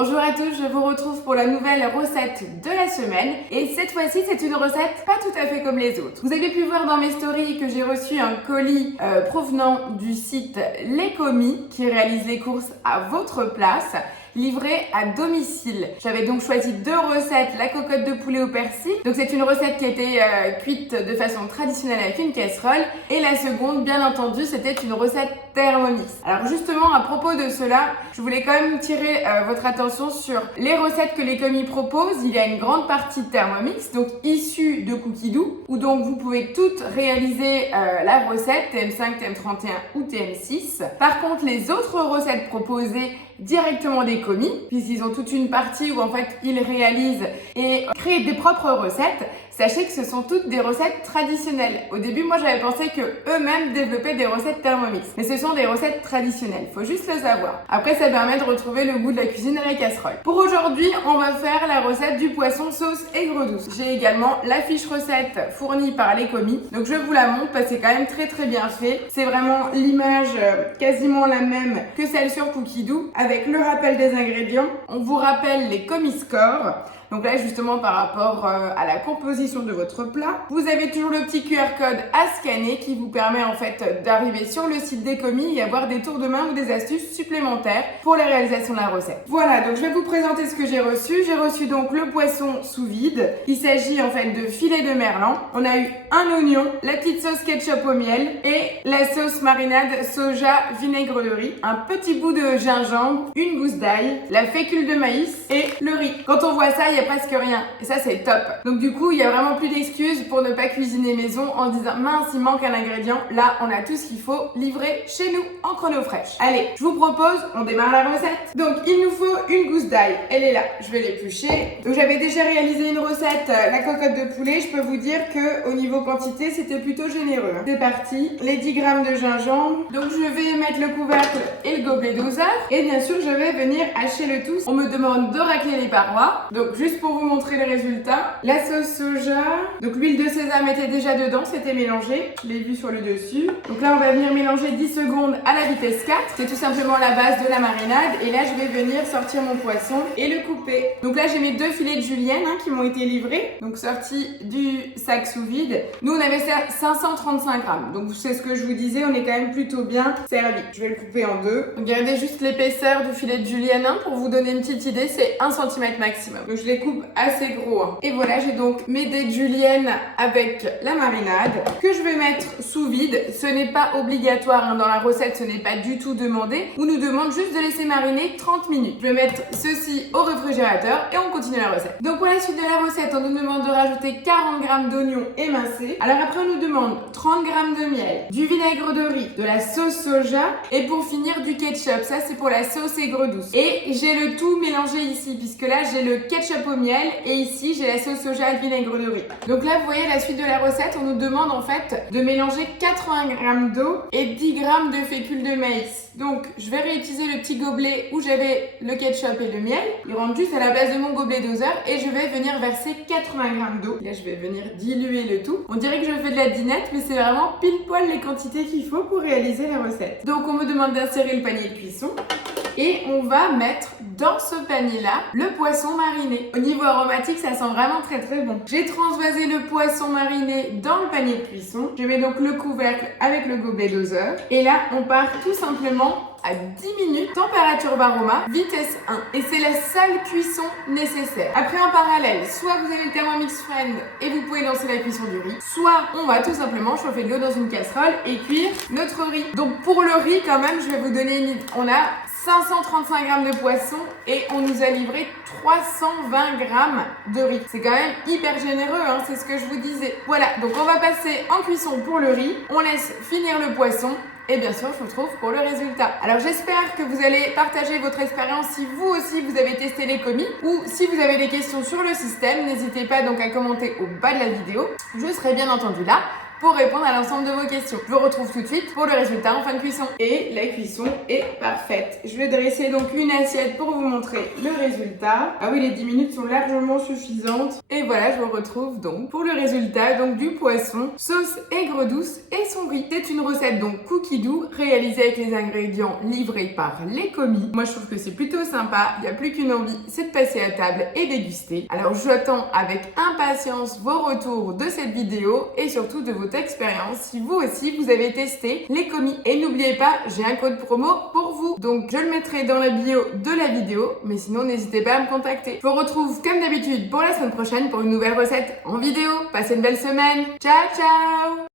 Bonjour à tous, je vous retrouve pour la nouvelle recette de la semaine et cette fois-ci c'est une recette pas tout à fait comme les autres. Vous avez pu voir dans mes stories que j'ai reçu un colis provenant du site Les Commis qui réalise les courses à votre place, livré à domicile. J'avais donc choisi deux recettes, la cocotte de poulet au persil. Donc c'est une recette qui a été cuite de façon traditionnelle avec une casserole. Et la seconde, bien entendu, c'était une recette Thermomix. Alors justement, à propos de cela, je voulais quand même tirer votre attention sur les recettes que les commis proposent. Il y a une grande partie Thermomix, donc issue de Cookie Dough, où donc vous pouvez toutes réaliser la recette TM5, TM31 ou TM6. Par contre, les autres recettes proposées directement des commis, puisqu'ils ont toute une partie où en fait ils réalisent et créent des propres recettes. Sachez que ce sont toutes des recettes traditionnelles. Au début, moi j'avais pensé que eux-mêmes développaient des recettes Thermomix, mais ce sont des recettes traditionnelles, faut juste le savoir. Après, ça permet de retrouver le goût de la cuisine à la casserole. Pour aujourd'hui, on va faire la recette du poisson sauce aigre douce. J'ai également la fiche recette fournie par les commis, donc je vous la montre parce que c'est quand même très bien fait. C'est vraiment l'image quasiment la même que celle sur Cookie Dough, avec le rappel des ingrédients. On vous rappelle les commis scores. Donc là, justement, par rapport à la composition de votre plat, vous avez toujours le petit QR code à scanner qui vous permet en fait d'arriver sur le site des commis et avoir des tours de main ou des astuces supplémentaires pour la réalisation de la recette. Voilà, donc je vais vous présenter ce que j'ai reçu. J'ai reçu donc le poisson sous vide. Il s'agit en fait de filet de merlan. On a eu un oignon, la petite sauce ketchup au miel et la sauce marinade soja vinaigre de riz, un petit bout de gingembre, une gousse d'ail, la fécule de maïs et le riz. Quand on voit ça, il n'y a presque rien. Et ça, c'est top. Donc du coup, il n'y a vraiment plus d'excuses pour ne pas cuisiner maison en disant mince, il manque un ingrédient. Là, on a tout ce qu'il faut livré chez nous en chrono fraîche. Allez, je vous propose, on démarre la recette. Donc, il nous faut une gousse d'ail. Elle est là. Je vais l'éplucher. Donc, j'avais déjà réalisé une recette, la cocotte de poulet. Je peux vous dire que au niveau quantité, c'était plutôt généreux. C'est parti. Les 10 grammes de gingembre. Donc, je vais mettre le couvercle et le gobelet doseur. Et bien sûr, je vais venir hacher le tout. On me demande de racler les parois. Donc, juste pour vous montrer les résultats, la sauce soja, donc l'huile de sésame était déjà dedans, c'était mélangé, je l'ai vu sur le dessus. Donc là on va venir mélanger 10 secondes à la vitesse 4, c'est tout simplement la base de la marinade. Et là je vais venir sortir mon poisson et le couper. Donc là j'ai mes deux filets de julienne qui m'ont été livrés, donc sortis du sac sous vide. Nous on avait 535 grammes, donc c'est ce que je vous disais, on est quand même plutôt bien servi. Je vais le couper en deux. Regardez juste l'épaisseur du filet de julienne pour vous donner une petite idée, c'est 1 cm maximum. Donc je les coupe assez gros. Et voilà, j'ai donc mes dés de julienne avec la marinade que je vais mettre sous vide. Ce n'est pas obligatoire dans la recette, ce n'est pas du tout demandé. On nous demande juste de laisser mariner 30 minutes. Je vais mettre ceci au réfrigérateur et on continue la recette. Donc pour la suite de la recette, on nous demande de rajouter 40 g d'oignons émincés. Alors après, on nous demande 30 g de miel, du vinaigre de riz, de la sauce soja et pour finir du ketchup. Ça, c'est pour la sauce aigre douce. Et j'ai le tout mélangé ici puisque là, j'ai le ketchup au miel et ici j'ai la sauce soja et le vinaigre de riz. Donc là vous voyez la suite de la recette, on nous demande en fait de mélanger 80 g d'eau et 10 g de fécule de maïs. Donc je vais réutiliser le petit gobelet où j'avais le ketchup et le miel. Il rentre juste à la base de mon gobelet doseur et je vais venir verser 80 g d'eau. Là je vais venir diluer le tout. On dirait que je fais de la dinette mais c'est vraiment pile poil les quantités qu'il faut pour réaliser la recette. Donc on me demande d'insérer le panier de cuisson. Et on va mettre dans ce panier-là le poisson mariné. Au niveau aromatique, ça sent vraiment très bon. J'ai transvasé le poisson mariné dans le panier de cuisson. Je mets donc le couvercle avec le gobelet doseur. Et là, on part tout simplement à 10 minutes, température Baroma, vitesse 1. Et c'est la seule cuisson nécessaire. Après, en parallèle, soit vous avez le Thermomix Friend et vous pouvez lancer la cuisson du riz, soit on va tout simplement chauffer de l'eau dans une casserole et cuire notre riz. Donc pour le riz, quand même, je vais vous donner une idée. On a 535 g de poisson et on nous a livré 320 g de riz. C'est quand même hyper généreux, c'est ce que je vous disais. Voilà, donc on va passer en cuisson pour le riz. On laisse finir le poisson. Et bien sûr, je vous retrouve pour le résultat. Alors j'espère que vous allez partager votre expérience si vous aussi vous avez testé les commis ou si vous avez des questions sur le système. N'hésitez pas donc à commenter au bas de la vidéo. Je serai bien entendu là pour répondre à l'ensemble de vos questions. Je vous retrouve tout de suite pour le résultat en fin de cuisson. Et la cuisson est parfaite. Je vais dresser donc une assiette pour vous montrer le résultat. Ah oui, les 10 minutes sont largement suffisantes. Et voilà, je vous retrouve donc pour le résultat donc du poisson, sauce aigre douce et son riz. C'est une recette donc cookie doux réalisée avec les ingrédients livrés par les commis. Moi, je trouve que c'est plutôt sympa. Il n'y a plus qu'une envie, c'est de passer à table et déguster. Alors, j'attends avec impatience vos retours de cette vidéo et surtout de votre expérience si vous aussi vous avez testé les commis. Et n'oubliez pas, j'ai un code promo pour vous. Donc, je le mettrai dans la bio de la vidéo, mais sinon, n'hésitez pas à me contacter. Je vous retrouve comme d'habitude pour la semaine prochaine pour une nouvelle recette en vidéo. Passez une belle semaine. Ciao, ciao!